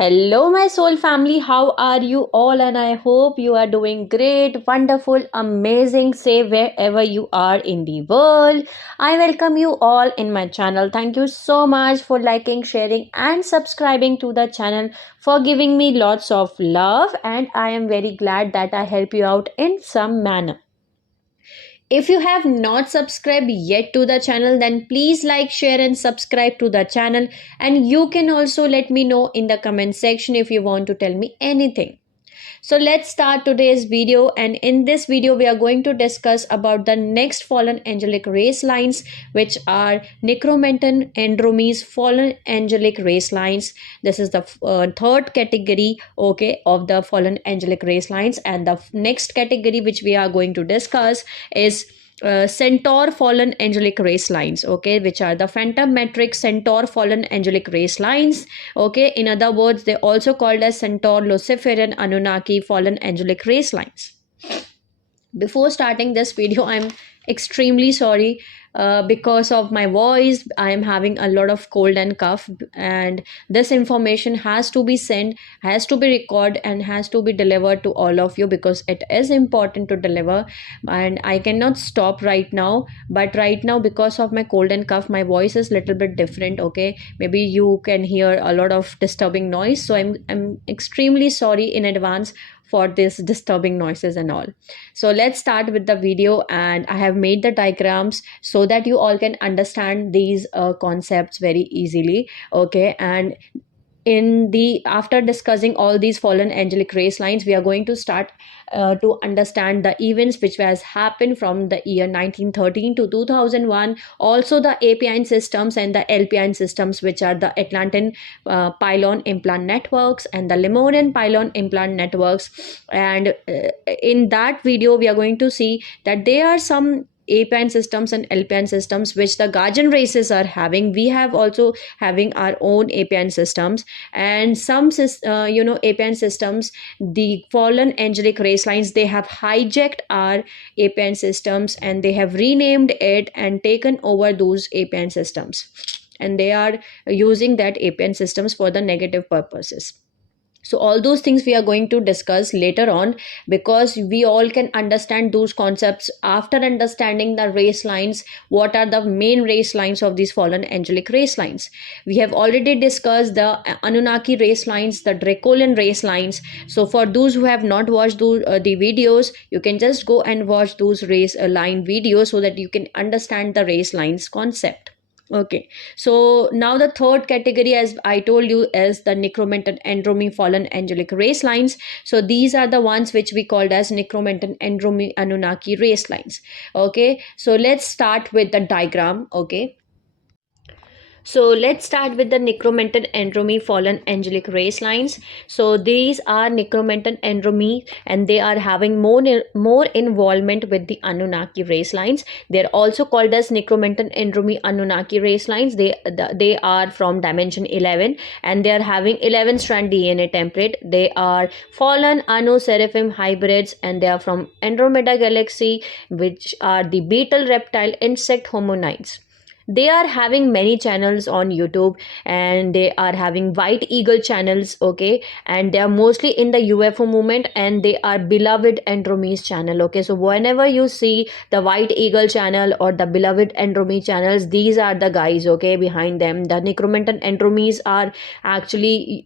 Hello, my soul family. How are you all? And I hope you are doing great, wonderful, amazing, safe wherever you are in the world. I welcome you all in my channel. Thank you so much for liking, sharing, and subscribing to the channel, for giving me lots of love. And I am very glad that I help you out in some manner. If you have not subscribed yet to the channel, then please like, share, and subscribe to the channel. And you can also let me know in the comment section if you want to tell me anything. So let's start today's video, and in this video we are going to discuss about the next fallen angelic race lines, which are Necromiton Andromes fallen angelic race lines. This is the third category, okay, of the fallen angelic race lines, and the next category which we are going to discuss is centaur fallen angelic race lines, okay, which are the phantom metric centaur fallen angelic race lines, okay. In other words, they also called as centaur, luciferian, anunnaki fallen angelic race lines. Before starting this video, I'm extremely sorry because of my voice. I am having a lot of cold and cough, and this information has to be sent, has to be recorded, and has to be delivered to all of you because it is important to deliver. And I cannot stop right now, but right now, because of my cold and cough, my voice is little bit different, okay. Maybe you can hear a lot of disturbing noise, so I'm extremely sorry in advance for this disturbing noises and all. So let's start with the video, and I have made the diagrams so that you all can understand these concepts very easily, okay. And in the after discussing all these fallen angelic race lines, we are going to start to understand the events which has happened from the year 1913 to 2001, also the APIN systems and the LPIN systems, which are the Atlantean pylon implant networks and the Lemurian pylon implant networks. And in that video we are going to see that there are some APIN systems and LPIN systems which the guardian races are having. We have also having our own APIN systems, and some APIN systems, the fallen angelic race lines, they have hijacked our APIN systems and they have renamed it and taken over those APIN systems, and they are using that APIN systems for the negative purposes. So all those things we are going to discuss later on, because we all can understand those concepts after understanding the race lines. What are the main race lines of these fallen angelic race lines? We have already discussed the Anunnaki race lines, the Dracolian race lines. So for those who have not watched the videos, you can just go and watch those race line videos so that you can understand the race lines concept. Okay, so now the third category, as I told you, is the Necromiton Andromy fallen angelic race lines. So these are the ones which we called as Necromiton Andromy Anunnaki race lines. Okay, so let's start with the diagram. Okay, so let's start with the Necromiton Andromy fallen angelic race lines. So these are Necromiton Andromy, and they are having more involvement with the Anunnaki race lines. They're also called as Necromiton Andromy Anunnaki race lines. They are from dimension 11, and they are having 11 strand DNA template. They are fallen Anu Seraphim hybrids, and they are from Andromeda galaxy, which are the beetle, reptile, insect hominids. They are having many channels on YouTube, and they are having white eagle channels, okay, and they are mostly in the UFO movement, and they are beloved Andromes channel, okay. So whenever you see the white eagle channel or the beloved Andromes channels, these are the guys, okay, behind them. The Necromiton Andromes are actually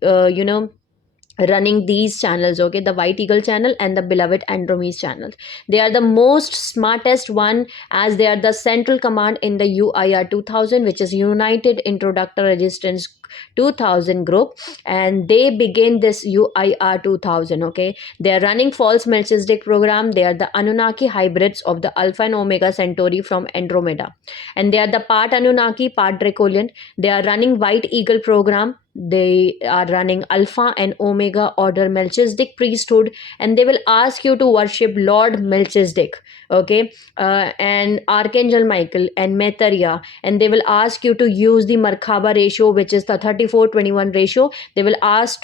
running these channels, okay, the white eagle channel and the beloved Andromes channel. They are the most smartest one, as they are the central command in the UIR 2000, which is United Introductor Resistance 2000 group, and they begin this UIR 2000, okay. They are running false Melchizedek program. They are the Anunnaki hybrids of the Alpha and Omega Centauri from Andromeda, and they are the part Anunnaki, part Dracolian. They are running white eagle program. They are running Alpha and Omega order Melchizedek priesthood, and they will ask you to worship Lord Melchizedek, okay, and Archangel Michael and Metaria, and they will ask you to use the Merkaba ratio, which is the 34:21 ratio. They will ask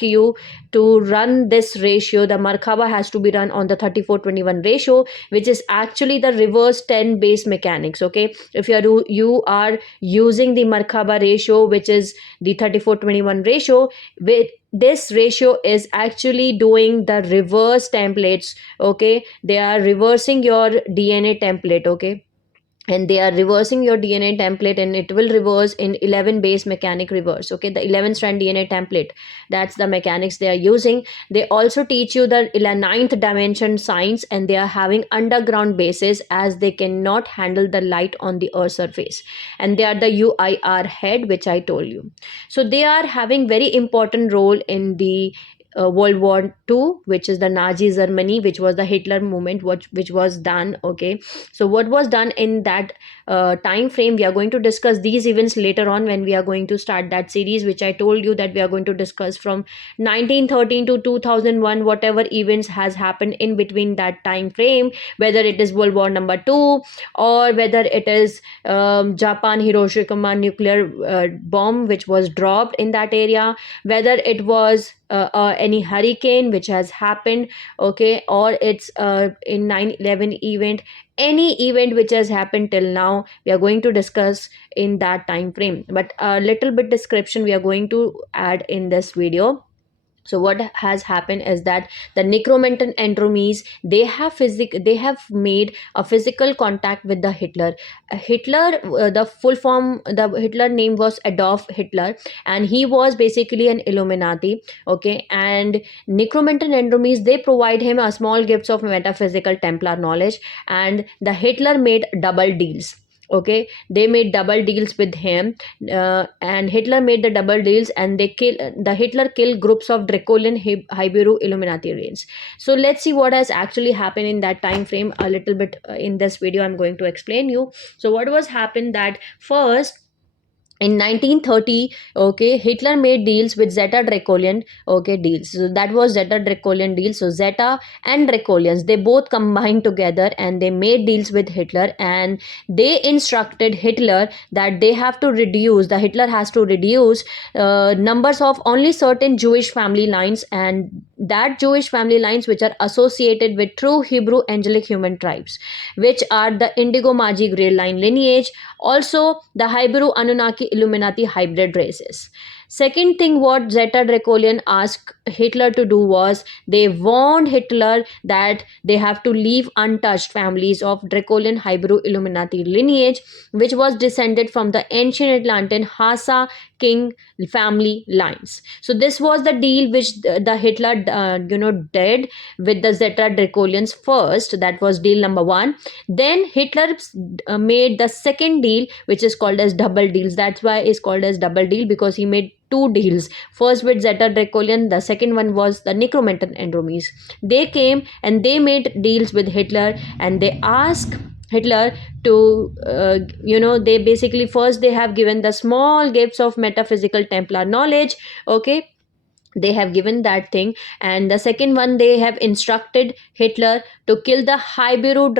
you to run this ratio. The Merkaba has to be run on the 34:21 ratio, which is actually the reverse 10 base mechanics, okay. If you are using the Merkaba ratio, which is the 34:21 ratio. With this ratio is actually doing the reverse templates. Okay, they are reversing your DNA template. Okay, and they are reversing your DNA template, and it will reverse in 11 base mechanic reverse. Okay, the 11 strand DNA template, that's the mechanics they are using. They also teach you the ninth dimension science, and they are having underground bases as they cannot handle the light on the earth surface, and they are the UIR head, which I told you. So they are having very important role in the World War II, which is the Nazi Germany, which was the Hitler movement, which was done. Okay, so what was done in that time frame, we are going to discuss these events later on when we are going to start that series, which I told you that we are going to discuss from 1913 to 2001, whatever events has happened in between that time frame, whether it is World War number 2, or whether it is Japan Hiroshima nuclear bomb which was dropped in that area, whether it was any hurricane which has happened. Okay, or it's in 9/11 event, any event which has happened till now, we are going to discuss in that time frame, but a little bit description we are going to add in this video. So what has happened is that the Necromiton entromies, they have made a physical contact with the Hitler. Hitler, the full form, the Hitler name was Adolf Hitler, and he was basically an Illuminati. Okay, and Necromiton entromies, they provide him a small gifts of metaphysical Templar knowledge, and the Hitler made double deals. Okay, they made double deals with him, and Hitler made the double deals, and the Hitler killed groups of Dracolian Hibiru Illuminatians. So let's see what has actually happened in that time frame a little bit in this video. I'm going to explain you. So what was happened that first in 1930, okay, Hitler made deals with Zeta Dracolian. Okay, deals, so that was Zeta Dracolian deal. So Zeta and Dracolians, they both combined together, and they made deals with Hitler, and they instructed Hitler that they have to reduce, the Hitler has to reduce numbers of only certain Jewish family lines, and that Jewish family lines which are associated with true Hebrew angelic human tribes, which are the Indigo Magi Grey line lineage, also the Hebrew Anunnaki Illuminati hybrid races. Second thing, what Zeta Dracolian asked Hitler to do was, they warned Hitler that they have to leave untouched families of Dracolian Hebrew Illuminati lineage, which was descended from the ancient Atlantean Hassa king family lines. So this was the deal which the Hitler did with the Zeta Dracolians first. That was deal number one. Then Hitler made the second deal, which is called as double deals. That's why it's called as double deal, because he made two deals, first with Zeta Dracolian, the second one was the Necromantic Andromes. They came and they made deals with Hitler, and they asked Hitler to they basically, first they have given the small gifts of metaphysical Templar knowledge. Okay, they have given that thing, and the second one, they have instructed Hitler to kill the Hibiru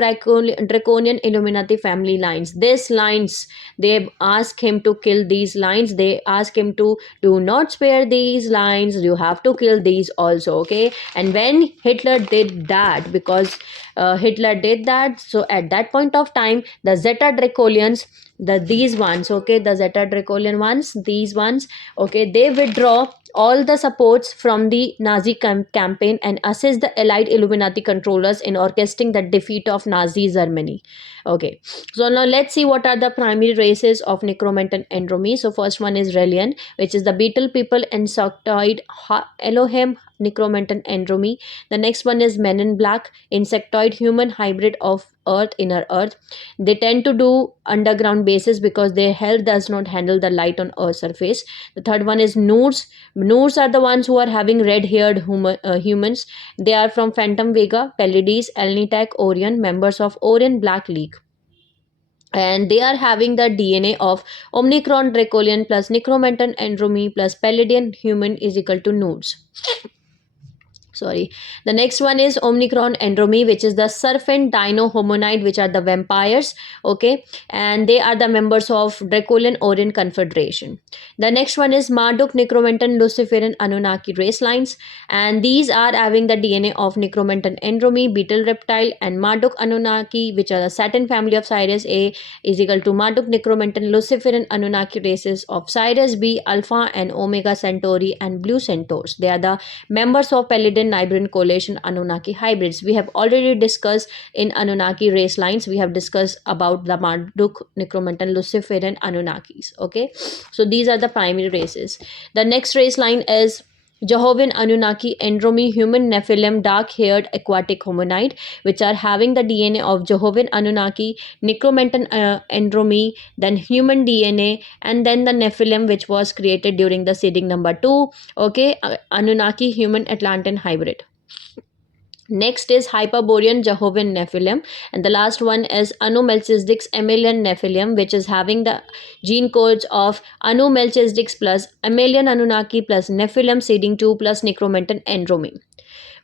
Draconian Illuminati family lines. These lines, they ask him to kill these lines. They ask him to do not spare these lines, you have to kill these also. Okay, and when Hitler did that, because Hitler did that, so at that point of time, the Zeta Dracolians, these ones, okay, the Zeta Dracolian ones, these ones, okay, they withdraw all the supports from the Nazi campaign and assist the Allied Illuminati controllers in orchestrating the defeat of Nazi Germany. Okay, so now let's see what are the primary races of Necromantic Andromy. So first one is Relian, which is the beetle people, insectoid Elohim Necromantic Andromy. The next one is Men in Black, insectoid human hybrid of Earth, inner Earth. They tend to do underground bases because their health does not handle the light on Earth surface. The third one is Noors. Noors are the ones who are having red-haired humans. They are from Phantom Vega, Pleiades, Elnitech, Orion, members of Orion Black League. And they are having the DNA of Omicron Dracolian plus Necromantic Andromy plus Palladian human is equal to Noors. Sorry. The next one is Omicron Andromy, which is the serpent dino hominid, which are the vampires. Okay, and they are the members of Dracolian Orient Confederation. The next one is Marduk, Necromanton, Luciferian, Anunnaki race lines, and these are having the DNA of Necromanton Andromy, beetle reptile, and Marduk Anunnaki, which are the Saturn family of Sirius A, is equal to Marduk, Necromanton, Luciferian, Anunnaki races of Sirius B, Alpha and Omega Centauri, and Blue Centaurs. They are the members of Paladin Nibran Coalition Anunnaki hybrids. We have already discussed in Anunnaki race lines, we have discussed about the Marduk, Necromanton, Luciferian Anunnakis. Okay, so these are the primary races. The next race line is Jehovah Anunnaki Andromy human Nephilim dark haired aquatic hominid, which are having the DNA of Jehovah Anunnaki, Necromanton Andromy, then human DNA, and then the Nephilim, which was created during the seeding number 2. Okay, Anunnaki human Atlantean hybrid. Next is Hyperborean Jehovah Nephilim, and the last one is Anu Melchizedek's Amelian Nephilim, which is having the gene codes of Anu Melchizedek's plus Amelian Anunnaki plus Nephilim seeding 2 plus Necromanton Andromy.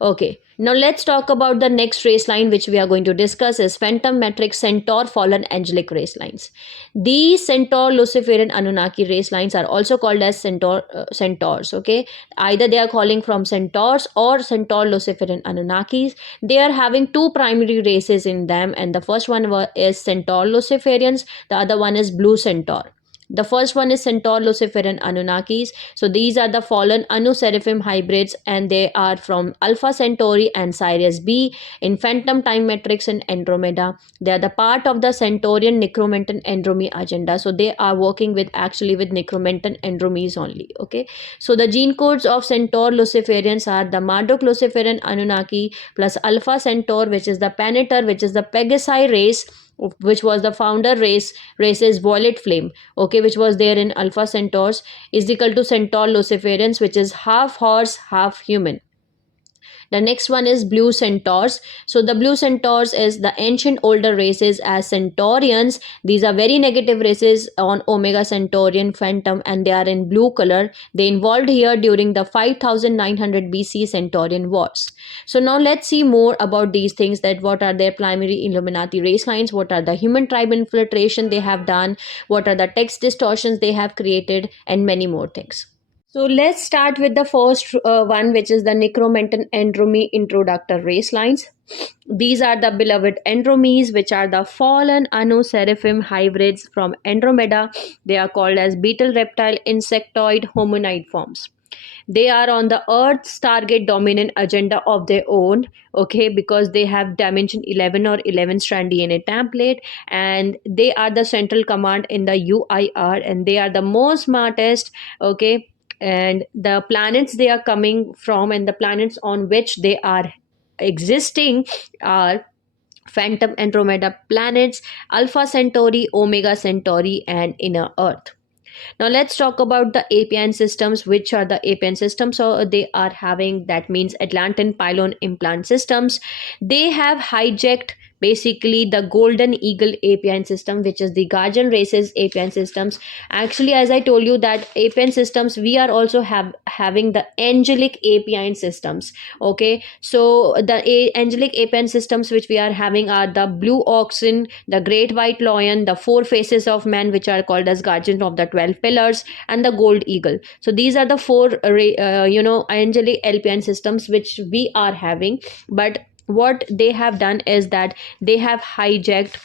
Okay, now let's talk about the next race line which we are going to discuss is Phantom Matrix Centaur Fallen Angelic race lines. These Centaur Luciferian Anunnaki race lines are also called as centaurs. Okay, either they are calling from centaurs or Centaur Luciferian Anunnakis. They are having two primary races in them, and the first one is Centaur Luciferians, the other one is Blue Centaur. The first one is Centaur Luciferian Anunnakis. So these are the fallen Anu Seraphim hybrids, and they are from Alpha Centauri and Sirius B in Phantom Time Matrix and Andromeda. They are the part of the Centaurian Necromanton Andromy agenda. So they are working with Necromanton Andromies only. Okay. So the gene codes of Centaur Luciferians are the Marduk Luciferian Anunnaki plus Alpha Centaur, which is the Panator, which is the Pegasi race, which was the founder race's violet flame, okay, which was there in Alpha Centaurs, is equal to Centaur Luciferians, which is half horse half human. The next one is Blue Centaurs. So the Blue Centaurs is the ancient older races as Centaurians. These are very negative races on Omega Centaurian Phantom, and they are in blue color. They involved here during the 5900 BC Centaurian wars. So now let's see more about these things, that what are their primary Illuminati race lines, what are the human tribe infiltration they have done, what are the text distortions they have created, and many more things. So let's start with the first one, which is the Necromanton Andromy introductor race lines. These are the beloved Andromies, which are the fallen Anu Seraphim hybrids from Andromeda. They are called as beetle, reptile, insectoid, hominid forms. They are on the Earth's target dominant agenda of their own, okay, because they have dimension 11 or 11 strand DNA template, and they are the central command in the UIR, and they are the most smartest, okay, and the planets they are coming from and the planets on which they are existing are Phantom Andromeda planets, Alpha Centauri, Omega Centauri, and Inner Earth. Now let's talk about the APIN systems. Which are the APIN systems? So they are having, that means Atlantean Pylon Implant Systems. They have hijacked basically the Golden Eagle APIN system, which is the Guardian races APIN systems. Actually, as I told you that APIN systems, we are also having the Angelic APIN systems. Okay, so the Angelic APIN systems which we are having are the Blue Oxen, the Great White Lion, the Four Faces of Man, which are called as Guardians of the 12 Pillars, and the Gold Eagle. So these are the four Angelic APIN systems which we are having. But what they have done is that they have hijacked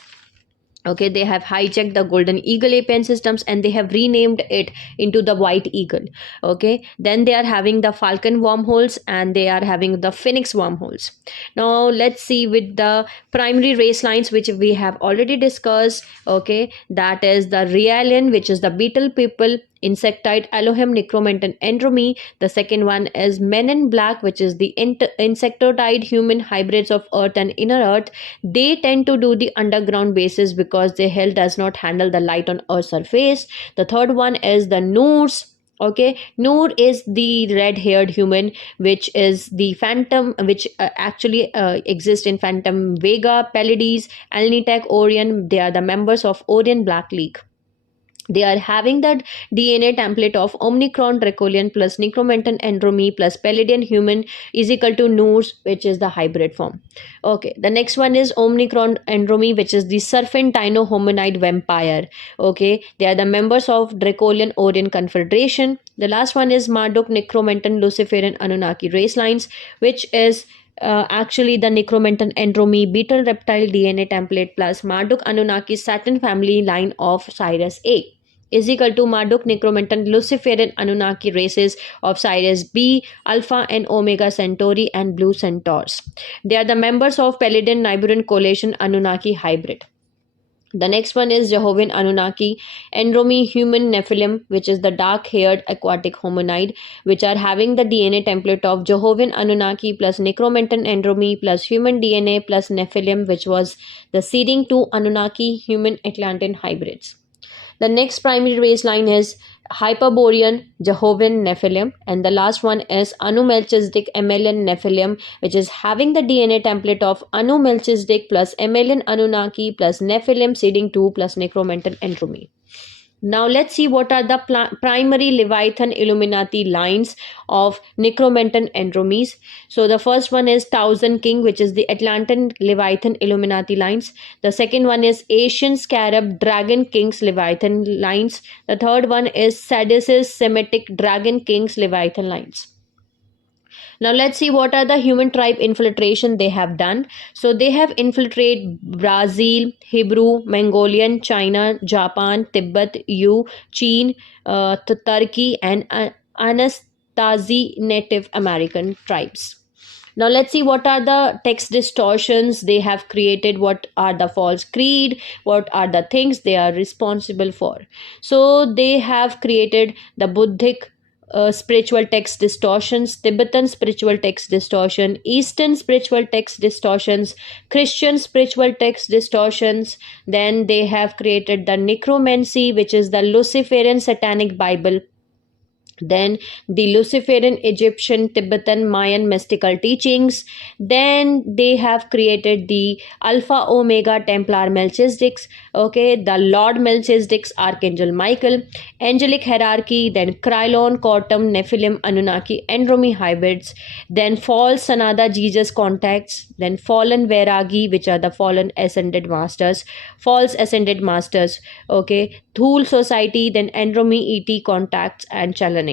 the Golden Eagle APN systems, and they have renamed it into the White Eagle. Okay, then they are having the Falcon wormholes, and they are having the Phoenix wormholes. Now let's see with the primary race lines which we have already discussed. Okay, that is the Realian, which is the beetle people, insectoid Elohim Necromanton Andromy. The second one is Men in Black, which is the insectoid human hybrids of Earth and Inner Earth. They tend to do the underground bases because their hell does not handle the light on Earth's surface. The third one is the Noors. Okay, Noor is the red-haired human, which is the Phantom, which actually exists in Phantom Vega, Pleiades, Alnitak, Orion. They are the members of Orion Black League. They are having that DNA template of Omicron Dracolian plus Necromenton Andromy plus Palladian human is equal to Noors, which is the hybrid form. Okay, the next one is Omicron Andromy, which is the Serpentino hominid vampire. Okay, they are the members of Dracolian Orient Confederation. The last one is Marduk Necromenton Luciferian Anunnaki race lines, which is actually the Necromenton Andromy beetle reptile DNA template plus Marduk Anunnaki Saturn family line of Sirius A is equal to Marduk Necromenton Luciferian Anunnaki races of Sirius B, Alpha and Omega Centauri and Blue Centaurs. They are the members of Palladian Nibiruan Coalition Anunnaki hybrid. The next one is Jehovah's Anunnaki, Andromy human Nephilim, which is the dark haired aquatic hominid, which are having the DNA template of Jehovah's Anunnaki plus Necromenton Andromy plus human DNA plus Nephilim, which was the seeding to Anunnaki human Atlantean hybrids. The next primary race line is Hyperborean Jehovah's Nephilim, and the last one is Anu Melchizedek Emelian Nephilim, which is having the DNA template of Anu Melchizedek plus Emelian Anunnaki plus Nephilim seeding 2 plus Necromental Andromy. Now let's see what are the primary Leviathan Illuminati lines of Necromenton Andromies. So the first one is Thousand King, which is the Atlantean Leviathan Illuminati lines. The second one is Asian Scarab Dragon Kings Leviathan lines. The third one is Sadis's Semitic Dragon Kings Leviathan lines. Now let's see what are the human tribe infiltration they have done. So they have infiltrated Brazil, Hebrew, Mongolian, China, Japan, Tibet, EU, China, Turkey, and Anasazi Native American tribes. Now let's see what are the text distortions they have created, what are the false creed, what are the things they are responsible for. So they have created the Buddhic spiritual text distortions, Tibetan spiritual text distortion, Eastern spiritual text distortions, Christian spiritual text distortions. Then they have created the necromancy, which is the Luciferian satanic Bible. Then the Luciferian Egyptian Tibetan Mayan mystical teachings. Then they have created the Alpha Omega Templar Melchizedeks, okay, the Lord Melchizedek's Archangel Michael, Angelic hierarchy, then Krylon, Cortum, Nephilim, Anunnaki, Andromy hybrids, then false Sanada Jesus contacts, then fallen Vairagi, which are the fallen ascended masters, false ascended masters, okay, Thule society, then Andromy ET contacts and Chalaning.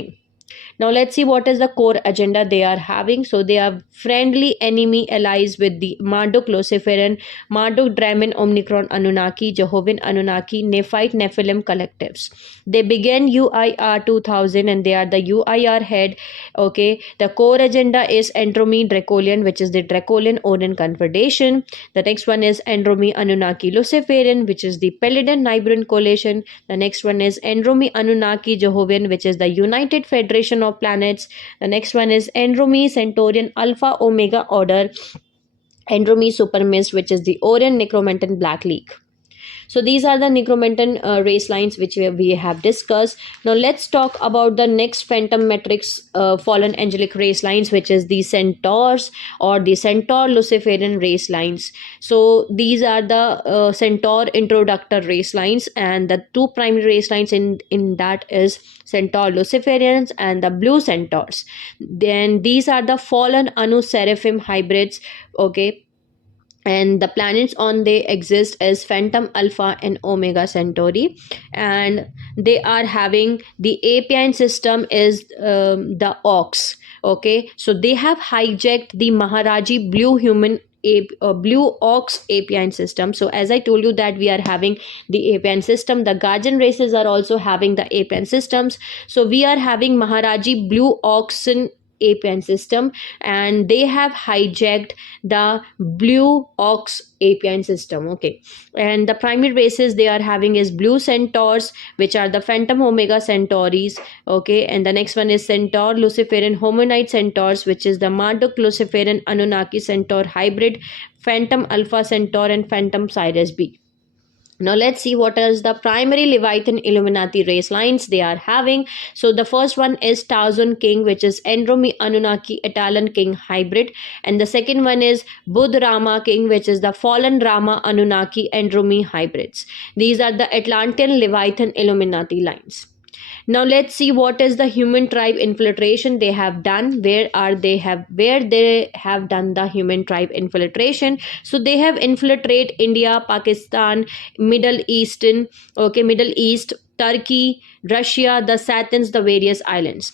Now let's see what is the core agenda they are having. So they are friendly enemy allies with the Marduk Luciferian, Marduk Dramen Omicron Anunnaki, Jehovah's Anunnaki, Nephite Nephilim collectives. They began UIR 2000 and they are the UIR head. Okay, the core agenda is Andromy Dracolian, which is the Dracolian Orient Confederation. The next one is Andromy Anunnaki Luciferian, which is the Palladian Nibiruan Coalition. The next one is Andromy Anunnaki Jehovian, which is the United Federation of Planets. The next one is Andromy Centaurian Alpha Omega Order, Andromy Supermist, which is the Orion Necromenton Black League. So these are the Necromenton race lines which we have discussed. Now let's talk about the next Phantom Matrix fallen angelic race lines, which is the Centaurs or the Centaur Luciferian race lines. So these are the Centaur introductor race lines, and the two primary race lines in that is Centaur Luciferians and the Blue Centaurs. Then these are the fallen Anu Seraphim hybrids, okay, and the planets on they exist as Phantom Alpha and Omega Centauri, and they are having the APINS system is the Ox, okay. So they have hijacked the Maharaji Blue Human Blue Ox APIN system. So as I told you that we are having the APIN system, the Guardian races are also having the APIN systems. So we are having Maharaji Blue Oxen APIN system, and they have hijacked the Blue Ox APIN system, okay. And the primary races they are having is Blue Centaurs, which are the Phantom Omega Centauris, okay. And the next one is Centaur Luciferian Hominid Centaurs, which is the Marduk Luciferian Anunnaki Centaur hybrid, Phantom Alpha Centaur and Phantom Sirius B. Now let's see what is the primary Leviathan Illuminati race lines they are having. So the first one is Tarzan King, which is Andromi Anunnaki Italian King hybrid, and the second one is Budh Rama King, which is the Fallen Rama Anunnaki Andromi hybrids. These are the Atlantean Leviathan Illuminati lines. Now let's see what is the human tribe infiltration they have done. Where they have done the human tribe infiltration. So they have infiltrated India, Pakistan, Middle East, Turkey, Russia, the Saturns, the various islands.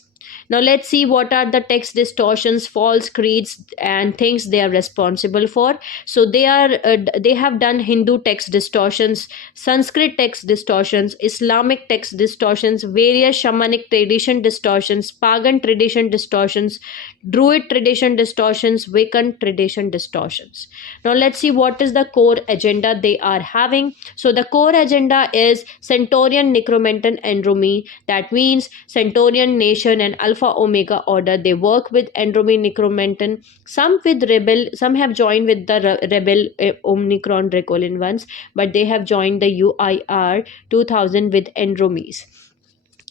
Now let's see what are the text distortions, false creeds, and things they are responsible for. So they have done Hindu text distortions, Sanskrit text distortions, Islamic text distortions, various shamanic tradition distortions, pagan tradition distortions, Druid tradition distortions, Wiccan tradition distortions. Now let's see what is the core agenda they are having. So the core agenda is Centaurian, Necromiton, Andromy. That means Centaurian nation and Alpha Omega order. They work with Andromy, Necromiton. Some with rebel. Some have joined with the rebel Omicron Dracolan ones, but they have joined the UIR 2000 with Andromies.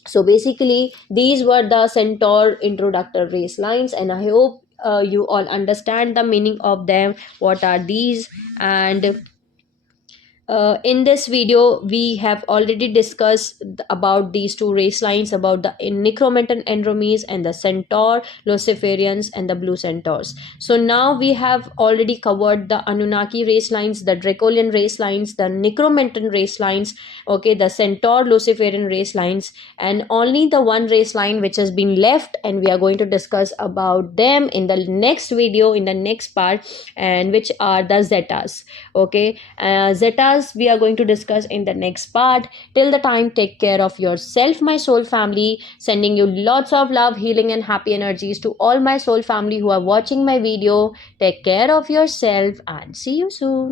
So basically these were the Centaur introductory race lines, and I hope you all understand the meaning of them, what are these. And in this video, we have already discussed about these two race lines, about the Necromantan Andromes and the Centaur, Luciferians, and the Blue Centaurs. So now we have already covered the Anunnaki race lines, the Dracolian race lines, the Necromantan race lines, okay, the Centaur, Luciferian race lines, and only the one race line which has been left, and we are going to discuss about them in the next video, in the next part, and which are the Zetas. Okay, Zetas we are going to discuss in the next part. Till the time, take care of yourself, my soul family. Sending you lots of love, healing, and happy energies to all my soul family who are watching my video. Take care of yourself and see you soon.